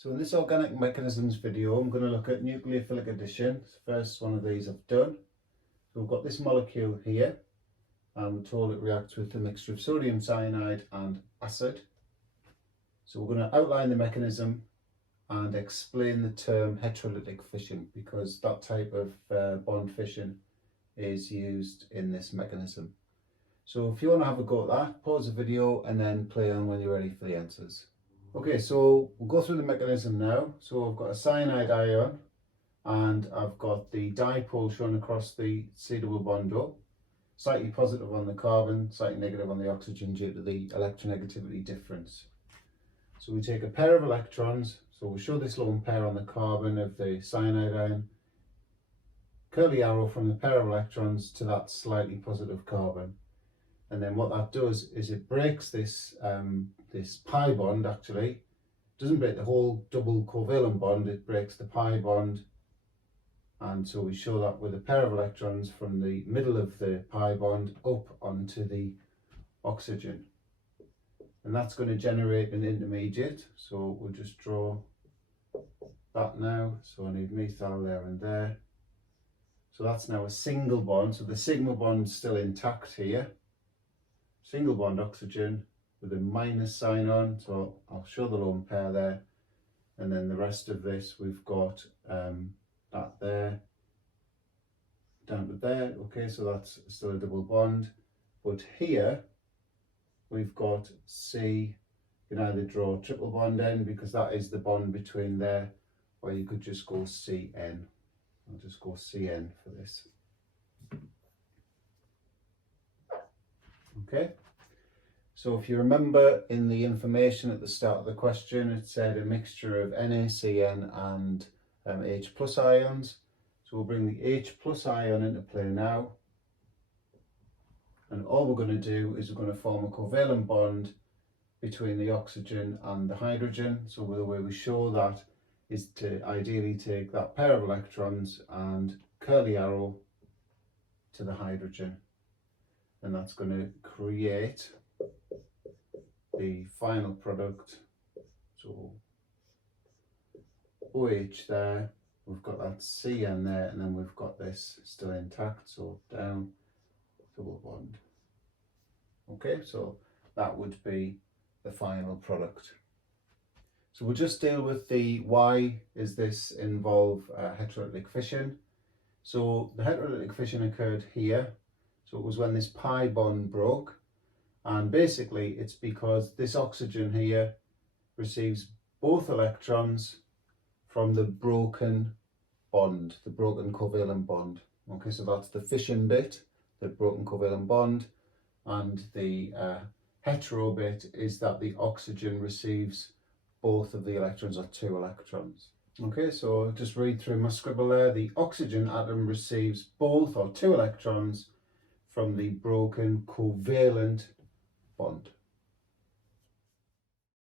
So in this organic mechanisms video, I'm going to look at nucleophilic addition. It's the first one of these I've done. So we've got this molecule here, and we're told it reacts with a mixture of sodium cyanide and acid. So we're going to outline the mechanism and explain the term heterolytic fission, because that type of bond fission is used in this mechanism. So if you want to have a go at that, pause the video and then play on when you're ready for the answers. Okay, so we'll go through the mechanism now. So I've got a cyanide ion and I've got the dipole shown across the C double bond O, slightly positive on the carbon, slightly negative on the oxygen due to the electronegativity difference. So we take a pair of electrons, so we'll show this lone pair on the carbon of the cyanide ion, curly arrow from the pair of electrons to that slightly positive carbon. And then what that does is it breaks this this pi bond. Actually, it doesn't break the whole double covalent bond, it breaks the pi bond. And so we show that with a pair of electrons from the middle of the pi bond up onto the oxygen. And that's going to generate an intermediate. So we'll just draw that now. So I need methyl there and there. So that's now a single bond. So the sigma bond's still intact here. Single bond oxygen with a minus sign on, so I'll show the lone pair there, and then the rest of this we've got that there down to there. Okay, so that's still a double bond, but here we've got C. You can either draw triple bond N because that is the bond between there, or you could just go CN. I'll just go CN for this. Okay, so if you remember in the information at the start of the question, it said a mixture of NaCN and H plus ions. So we'll bring the H plus ion into play now. And all we're going to do is we're going to form a covalent bond between the oxygen and the hydrogen. So the way we show that is to ideally take that pair of electrons and curly arrow to the hydrogen. And that's going to create the final product. So OH there, we've got that CN there, and then we've got this still intact, so down, double bond. Okay, so that would be the final product. So we'll just deal with the why is this involve heterolytic fission. So the heterolytic fission occurred here. So it was when this pi bond broke, and basically it's because this oxygen here receives both electrons from the broken bond, the broken covalent bond. Okay, so that's the fission bit, the broken covalent bond, and the hetero bit is that the oxygen receives both of the electrons, or 2 electrons. Okay, so just read through my scribble there. The oxygen atom receives both, or 2 electrons from the broken covalent bond.